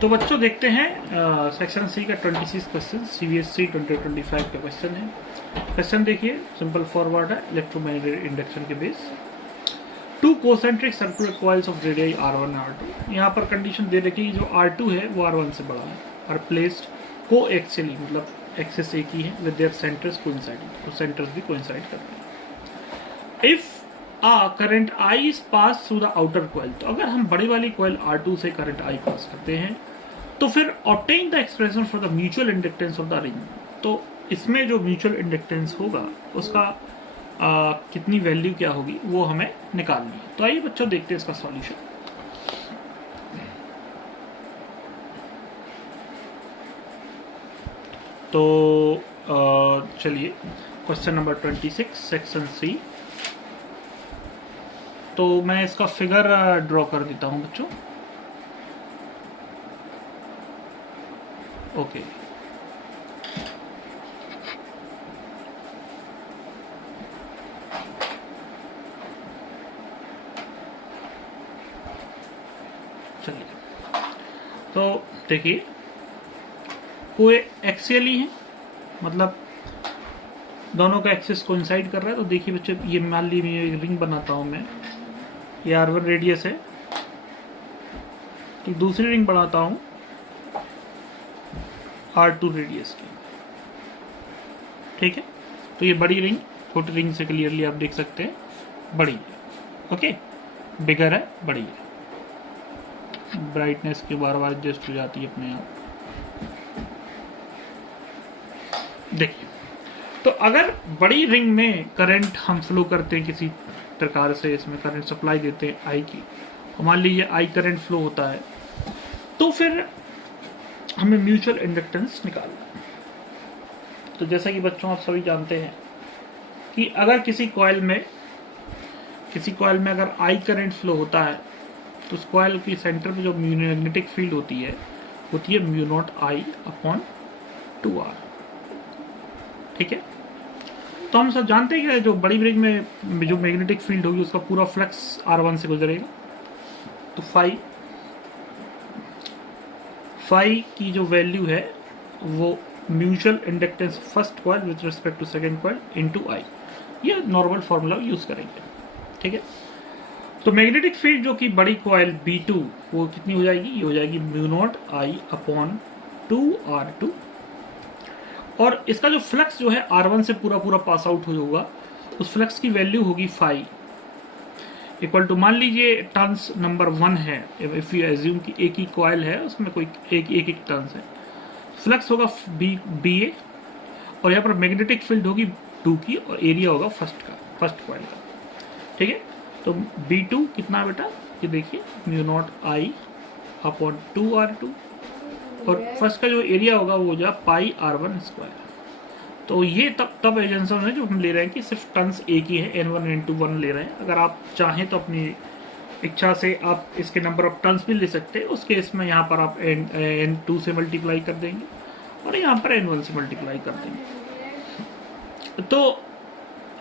तो बच्चों देखते हैं सेक्शन सी का 26 क्वेश्चन सीबीएसई 2025 का क्वेश्चन है। क्वेश्चन देखिए, सिंपल फॉरवर्ड है, इलेक्ट्रोमैग्नेटिक इंडक्शन के base. Two concentric circular coils of radii R1 R2। यहाँ पर कंडीशन दे रखी है जो R2 है वो R1 से बड़ा है और प्लेस्ड को एक्सियली, मतलब एक्सेस एक ही है, विद देयर सेंटर्स कोइंसाइडिंग, तो सेंटर्स भी कोइंसाइड करते हैं। If current I is pass through the outer coil, तो अगर हम बड़ी वाली कॉइल R2 से करंट I पास करते हैं तो फिर obtain the expression for the mutual inductance of the ring. तो इसमें जो म्यूचुअल इंडक्टेंस होगा उसका कितनी वैल्यू क्या होगी वो हमें निकालनी है। तो आइए बच्चों देखते हैं इसका सॉल्यूशन। तो चलिए क्वेश्चन नंबर 26 सेक्शन सी। तो मैं इसका फिगर ड्रॉ कर देता हूं बच्चों। ओके, चलिए तो देखिए, कोई एक्सियली है, मतलब दोनों का एक्सिस कोइंसाइड कर रहा है। तो देखिए बच्चे, ये मान लीजिए एक रिंग बनाता हूं मैं, ये R1 रेडियस है, तो दूसरी रिंग बनाता हूं R2 रेडियस की, ठीक है। तो ये बड़ी रिंग छोटी रिंग से क्लियरली आप देख सकते हैं बड़ी है, ओके, बिगर है, बड़ी है। ब्राइटनेस की बार बार एडजस्ट हो जाती है अपने आप। देखिए, तो अगर बड़ी रिंग में करंट हम फ्लो करते हैं किसी प्रकार से, इसमें करंट सप्लाई देते हैं आई की, मान लीजिए आई करंट फ्लो होता है, तो फिर हमें म्यूचुअल इंडक्टेंस निकालना है। तो जैसा कि बच्चों आप सभी जानते हैं कि अगर किसी कॉइल में अगर आई करंट फ्लो होता है तो उस कॉइल की सेंटर में जो मैग्नेटिक फील्ड होती है mu not I upon 2R, ठीक है। तो हम सब जानते हैं कि जो बड़ी रिंग में जो मैग्नेटिक फील्ड होगी उसका पूरा फ्लक्स R1 से गुजरेगा। तो फाई की जो वैल्यू है वो mutual inductance first coil with respect to second coil into I, ये नॉर्मल फार्मूला यूज करेंगे, ठीक है। तो मैग्नेटिक फील्ड जो कि बड़ी कॉइल B2 वो कितनी हो जाएगी, ये हो जाएगी mu not I upon 2R2, और इसका जो फ्लक्स जो है R1 से पूरा पास आउट होगा, उस फ्लक्स की वैल्यू होगी फाई इक्वल टू, मान लीजिए टर्न्स नंबर 1 है, इफ यू एज्यूम कि एक ही कॉइल है उसमें कोई एक टर्न्स है, फ्लक्स होगा BA, और यहाँ पर मैग्नेटिक फील्ड होगी 2 की, और एरिया होगा फर्स्ट कॉइल का, ठीक है। तो B2 कितना बेटा, ये देखिए mu not I upon 2R2, और फर्स्ट का जो एरिया होगा वो हो जाए पाई R1 स्क्वायर। तो ये तब एजेंशन है जो हम ले रहे हैं कि सिर्फ टर्न्स एक ही है, N1 N2 1 ले रहे हैं। अगर आप चाहें तो अपनी इच्छा से आप इसके नंबर ऑफ टर्न्स भी ले सकते हैं। उस केस में यहाँ पर आप N2 से मल्टीप्लाई कर देंगे और यहाँ पर N1 से मल्टीप्लाई कर देंगे। तो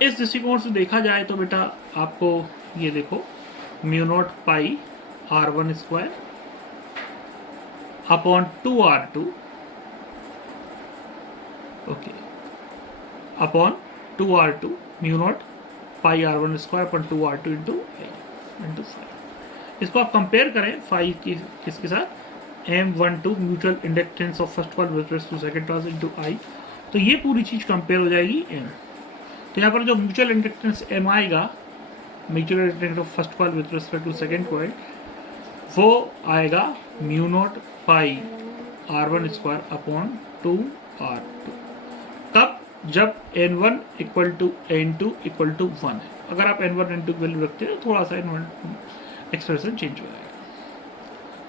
इस दृष्टिकोण से देखा जाए तो बेटा आपको ये देखो, mu naught pi R1 square upon 2R2, okay, upon 2R2 mu naught pi R1 square upon 2R2 into 5। इसको आप कंपेयर करें 5 की किसके साथ, M12 mutual inductance of first coil with respect to second coil into I, तो ये पूरी चीज कंपेयर हो जाएगी M। तो यहाँ पर जो म्यूचुअल इंडक्टेंस M आएगा, mutual inductance of first coil with respect to second coil, वो आएगा mu naught pi R1 square upon 2R2, तब जब N1 equal to N2 equal to 1 है। अगर आप N1 N2 की वैल्यू रखते हैं तो थोड़ा सा N1 एक्सप्रेशन चेंज हो जाएगा।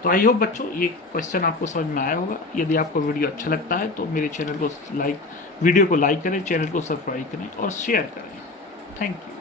तो आई होप बच्चों ये क्वेश्चन आपको समझ में आया होगा। यदि आपको वीडियो अच्छा लगता है तो मेरे चैनल को वीडियो को लाइक करें, चैनल को सब्सक्राइब करें और शेयर करें। Thank you.